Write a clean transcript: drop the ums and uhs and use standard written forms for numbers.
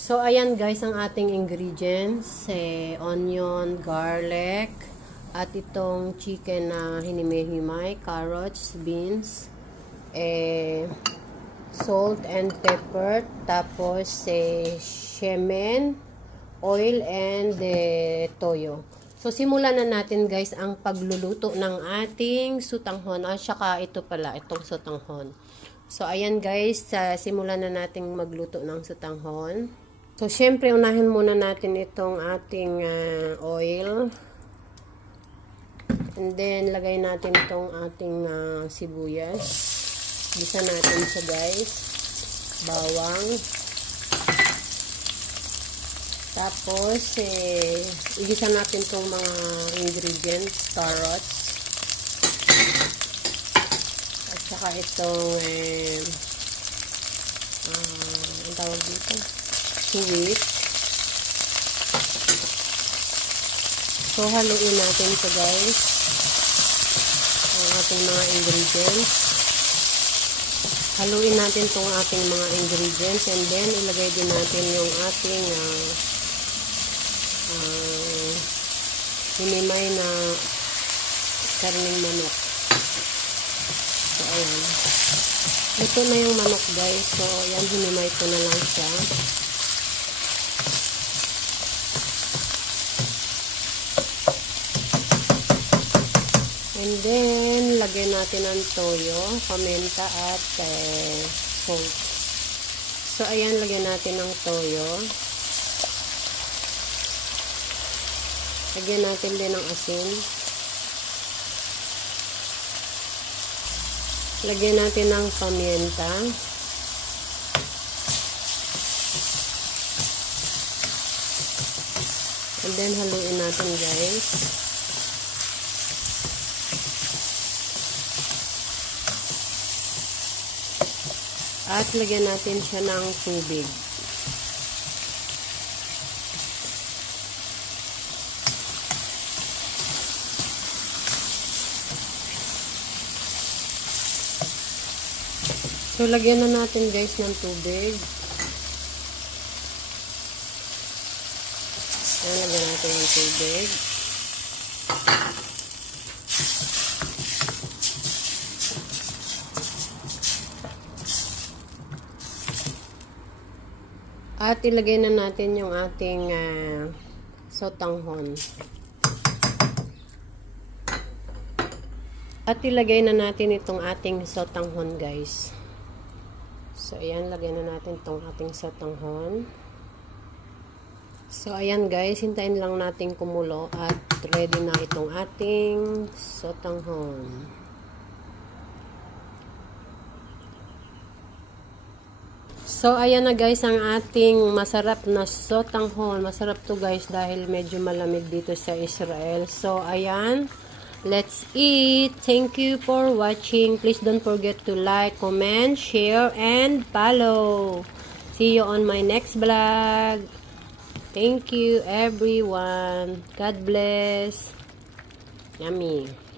So, ayan guys ang ating ingredients. Onion, garlic, at itong chicken na hinimay-himay, carrots, beans, salt and pepper, tapos shemen, oil, and toyo. So, simulan na natin guys ang pagluluto ng ating sutanghon. At saka ito pala, itong sutanghon. So, ayan guys, simulan na natin magluto ng sutanghon. So, syempre, unahin muna natin itong ating oil. And then, lagay natin itong ating sibuyas. Gisa natin siya guys. Bawang. Tapos, igisa natin itong mga ingredients. Carrots. At saka itong, ang tawag dito? Sweet. So, haluin natin ito guys. Ang ating mga ingredients. Haluin natin itong ating mga ingredients. And then, ilagay din natin yung ating hinimay na karning manok. So, ayan. Ito na yung manok guys. So, ayan, hinimay ko na lang siya. And then, lagyan natin ng toyo, paminta, at salt. So, ayan, lagyan natin ng toyo. Lagyan natin din ng asin. Lagyan natin ng paminta. And then, haluin natin guys. At lagyan natin siya ng tubig. So, lagyan na natin guys ng tubig. Ayan, lagyan natin ng tubig. At ilagay na natin yung ating sotanghon. At ilagay na natin itong ating sotanghon guys. So, ayan, lagay na natin itong ating sotanghon. So, ayan guys, hintayin lang natin kumulo at ready na itong ating sotanghon. So, ayan na guys ang ating masarap na sotanghon. Masarap to guys dahil medyo malamig dito sa Israel. So, ayan. Let's eat. Thank you for watching. Please don't forget to like, comment, share, and follow. See you on my next vlog. Thank you everyone. God bless. Yummy.